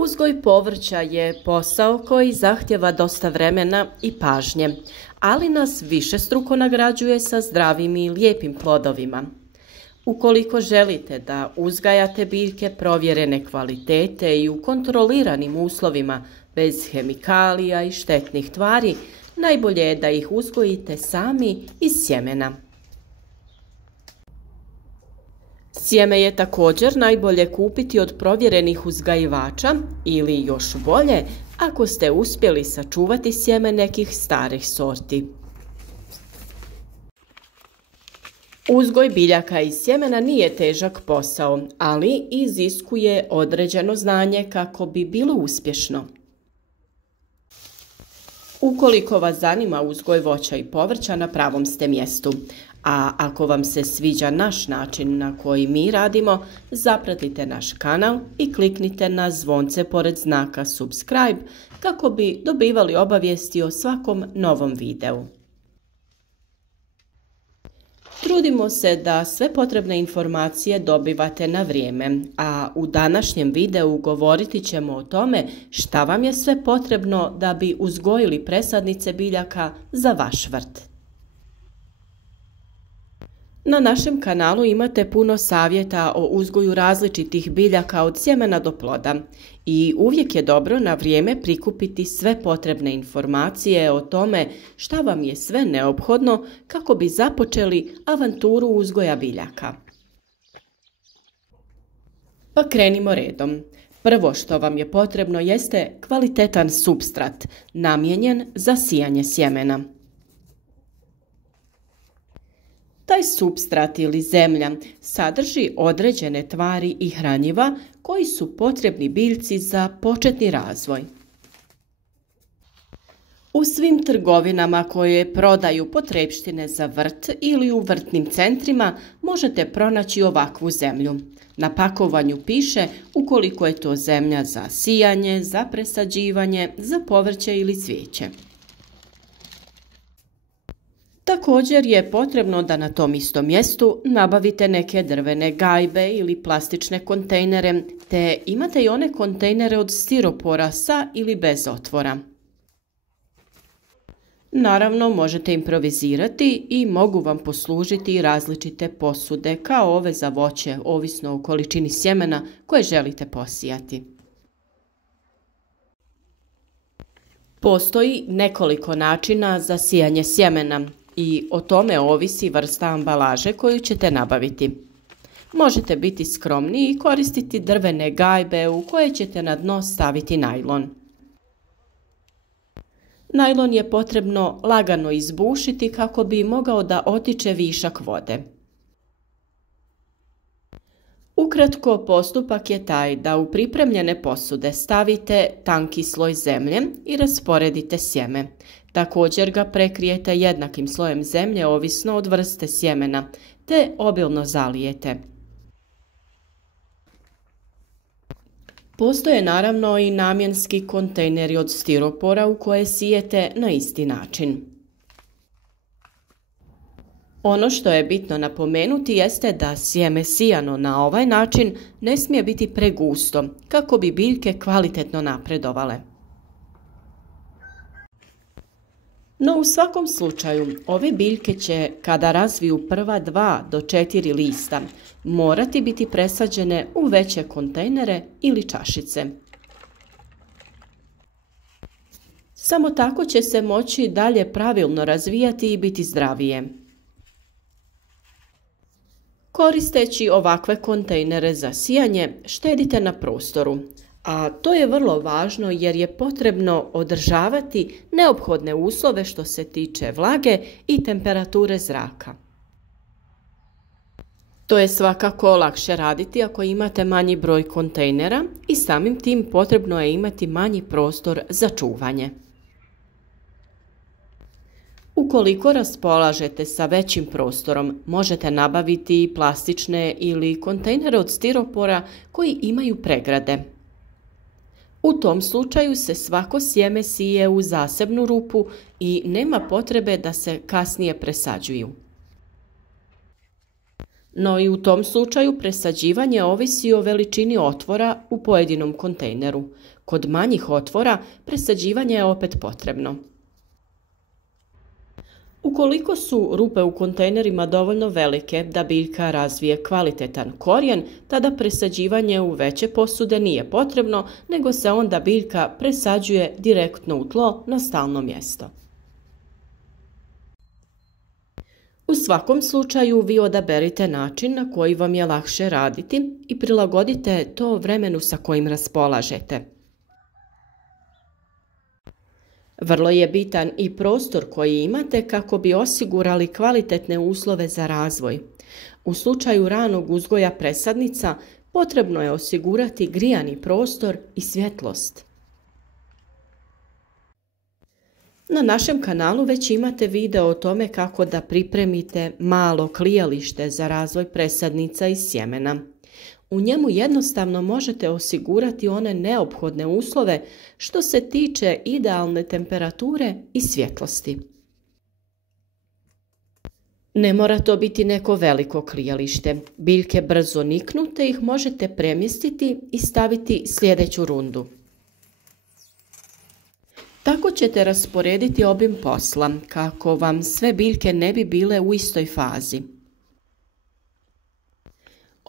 Uzgoj povrća je posao koji zahtjeva dosta vremena i pažnje, ali nas višestruko nagrađuje sa zdravim i lijepim plodovima. Ukoliko želite da uzgajate biljke provjerene kvalitete i u kontroliranim uslovima bez hemikalija i štetnih tvari, najbolje je da ih uzgojite sami iz sjemena. Sjeme je također najbolje kupiti od provjerenih uzgajivača ili još bolje ako ste uspjeli sačuvati sjeme nekih starih sorti. Uzgoj biljaka iz sjemena nije težak posao, ali iziskuje određeno znanje kako bi bilo uspješno. Ukoliko vas zanima uzgoj voća i povrća, na pravom ste mjestu. A ako vam se sviđa naš način na koji mi radimo, zapratite naš kanal i kliknite na zvonce pored znaka subscribe kako bi dobivali obavijesti o svakom novom videu. Trudimo se da sve potrebne informacije dobivate na vrijeme, a u današnjem videu govoriti ćemo o tome šta vam je sve potrebno da bi uzgojili presadnice biljaka za vaš vrt. Na našem kanalu imate puno savjeta o uzgoju različitih biljaka od sjemena do ploda i uvijek je dobro na vrijeme prikupiti sve potrebne informacije o tome šta vam je sve neophodno kako bi započeli avanturu uzgoja biljaka. Pa krenimo redom. Prvo što vam je potrebno jeste kvalitetan supstrat, namijenjen za sijanje sjemena. Taj supstrat ili zemlja sadrži određene tvari i hranjiva koji su potrebni biljci za početni razvoj. U svim trgovinama koje prodaju potrepštine za vrt ili u vrtnim centrima možete pronaći ovakvu zemlju. Na pakovanju piše ukoliko je to zemlja za sijanje, za presađivanje, za povrće ili cvijeće. Također je potrebno da na tom istom mjestu nabavite neke drvene gajbe ili plastične kontejnere, te imate i one kontejnere od stiropora sa ili bez otvora. Naravno, možete improvizirati i mogu vam poslužiti različite posude kao ove za voće, ovisno o količini sjemena koje želite posijati. Postoji nekoliko načina za sijanje sjemena i o tome ovisi vrsta ambalaže koju ćete nabaviti. Možete biti skromni i koristiti drvene gajbe u koje ćete na dno staviti najlon. Najlon je potrebno lagano izbušiti kako bi mogao da otiče višak vode. Ukratko, postupak je taj da u pripremljene posude stavite tanki sloj zemlje i rasporedite sjeme. Također ga prekrijete jednakim slojem zemlje ovisno od vrste sjemena, te obilno zalijete. Postoje naravno i namjenski kontejneri od stiropora u koje sijete na isti način. Ono što je bitno napomenuti jeste da sjeme sijano na ovaj način ne smije biti pregusto kako bi biljke kvalitetno napredovale. No u svakom slučaju, ove biljke će, kada razviju prva 2 do 4 lista, morati biti presađene u veće kontejnere ili čašice. Samo tako će se moći dalje pravilno razvijati i biti zdravije. Koristeći ovakve kontejnere za sijanje, štedite na prostoru. A to je vrlo važno jer je potrebno održavati neophodne uslove što se tiče vlage i temperature zraka. To je svakako lakše raditi ako imate manji broj kontejnera i samim tim potrebno je imati manji prostor za čuvanje. Ukoliko raspolažete sa većim prostorom, možete nabaviti i plastične ili kontejnere od stiropora koji imaju pregrade. U tom slučaju se svako sjeme sije u zasebnu rupu i nema potrebe da se kasnije presađuju. No i u tom slučaju presađivanje ovisi o veličini otvora u pojedinom kontejneru. Kod manjih otvora presađivanje je opet potrebno. Ukoliko su rupe u kontejnerima dovoljno velike da biljka razvije kvalitetan korijen, tada presađivanje u veće posude nije potrebno, nego se onda biljka presađuje direktno u tlo na stalno mjesto. U svakom slučaju vi odaberite način na koji vam je lakše raditi i prilagodite to vremenu sa kojim raspolažete. Vrlo je bitan i prostor koji imate kako bi osigurali kvalitetne uslove za razvoj. U slučaju ranog uzgoja presadnica potrebno je osigurati grijani prostor i svjetlost. Na našem kanalu već imate video o tome kako da pripremite malo klijalište za razvoj presadnica iz sjemena. U njemu jednostavno možete osigurati one neophodne uslove što se tiče idealne temperature i svjetlosti. Ne mora to biti neko veliko klijalište. Biljke brzo niknu te ih možete premjestiti i staviti sljedeću rundu. Tako ćete rasporediti obim posla kako vam sve biljke ne bi bile u istoj fazi.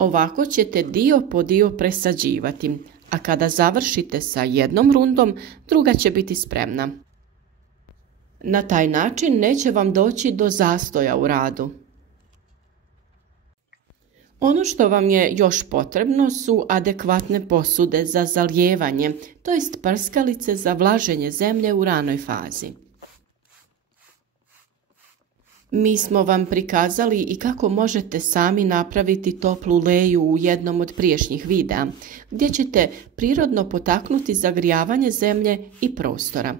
Ovako ćete dio po dio presađivati, a kada završite sa jednom rundom, druga će biti spremna. Na taj način neće vam doći do zastoja u radu. Ono što vam je još potrebno su adekvatne posude za zalijevanje, to jest prskalice za vlaženje zemlje u ranoj fazi. Mi smo vam prikazali i kako možete sami napraviti toplu leju u jednom od prijašnjih videa, gdje ćete prirodno potaknuti zagrijavanje zemlje i prostora.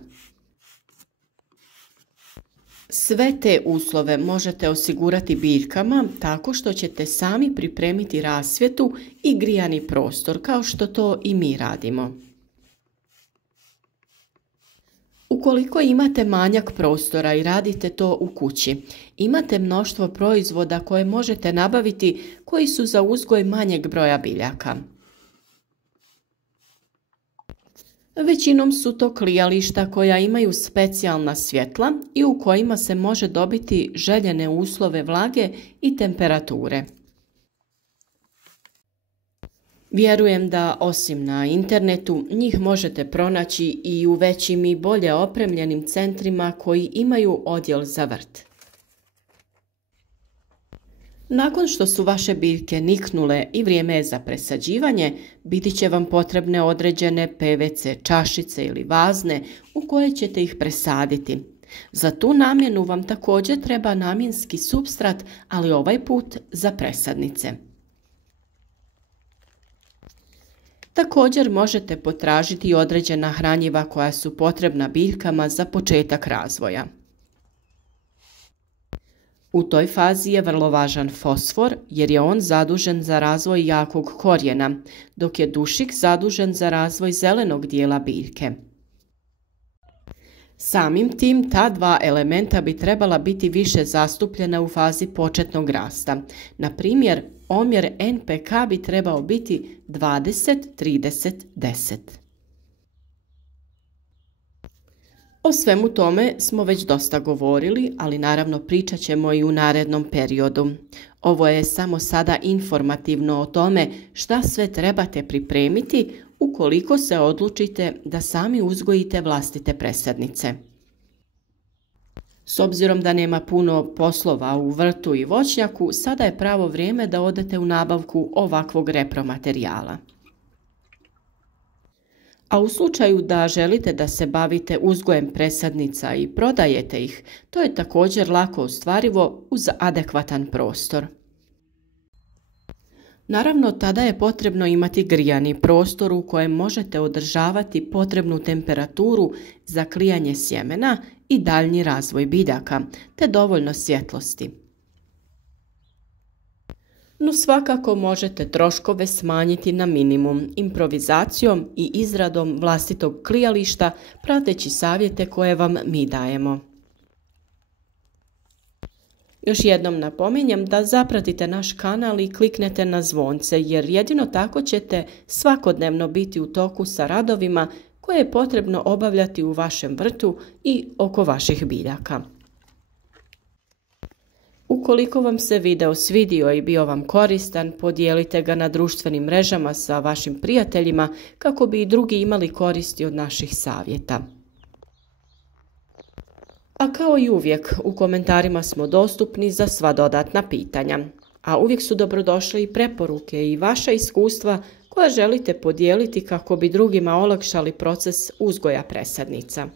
Sve te uslove možete osigurati biljkama tako što ćete sami pripremiti rasvjetu i grijani prostor, kao što to i mi radimo. Ukoliko imate manjak prostora i radite to u kući, imate mnoštvo proizvoda koje možete nabaviti koji su za uzgoj manjeg broja biljaka. Većinom su to klijališta koja imaju specijalna svjetla i u kojima se može dobiti željene uslove vlage i temperature. Vjerujem da osim na internetu njih možete pronaći i u većim i bolje opremljenim centrima koji imaju odjel za vrt. Nakon što su vaše biljke niknule i vrijeme je za presađivanje, biti će vam potrebne određene PVC čašice ili vazne u koje ćete ih presaditi. Za tu namjenu vam također treba namjenski supstrat, ali ovaj put za presadnice. Također možete potražiti određena hranjiva koja su potrebna biljkama za početak razvoja. U toj fazi je vrlo važan fosfor jer je on zadužen za razvoj jakog korijena, dok je dušik zadužen za razvoj zelenog dijela biljke. Samim tim ta dva elementa bi trebala biti više zastupljena u fazi početnog rasta. Na primjer, omjer NPK bi trebao biti 20-30-10. O svemu tome smo već dosta govorili, ali naravno pričat ćemo i u narednom periodu. Ovo je samo sada informativno o tome šta sve trebate pripremiti ukoliko se odlučite da sami uzgojite vlastite presadnice. S obzirom da nema puno poslova u vrtu i voćnjaku, sada je pravo vrijeme da odete u nabavku ovakvog repromaterijala. A u slučaju da želite da se bavite uzgojem presadnica i prodajete ih, to je također lako ostvarivo uz adekvatan prostor. Naravno, tada je potrebno imati grijani prostor u kojem možete održavati potrebnu temperaturu za klijanje sjemena i daljnji razvoj biljaka, te dovoljno svjetlosti. No svakako možete troškove smanjiti na minimum improvizacijom i izradom vlastitog klijališta prateći savjete koje vam mi dajemo. Još jednom napominjem da zapratite naš kanal i kliknete na zvonce, jer jedino tako ćete svakodnevno biti u toku sa radovima koje je potrebno obavljati u vašem vrtu i oko vaših biljaka. Ukoliko vam se video svidio i bio vam koristan, podijelite ga na društvenim mrežama sa vašim prijateljima kako bi i drugi imali koristi od naših savjeta. A kao i uvijek, u komentarima smo dostupni za sva dodatna pitanja. A uvijek su dobrodošle i preporuke i vaša iskustva koja želite podijeliti kako bi drugima olakšali proces uzgoja presadnica.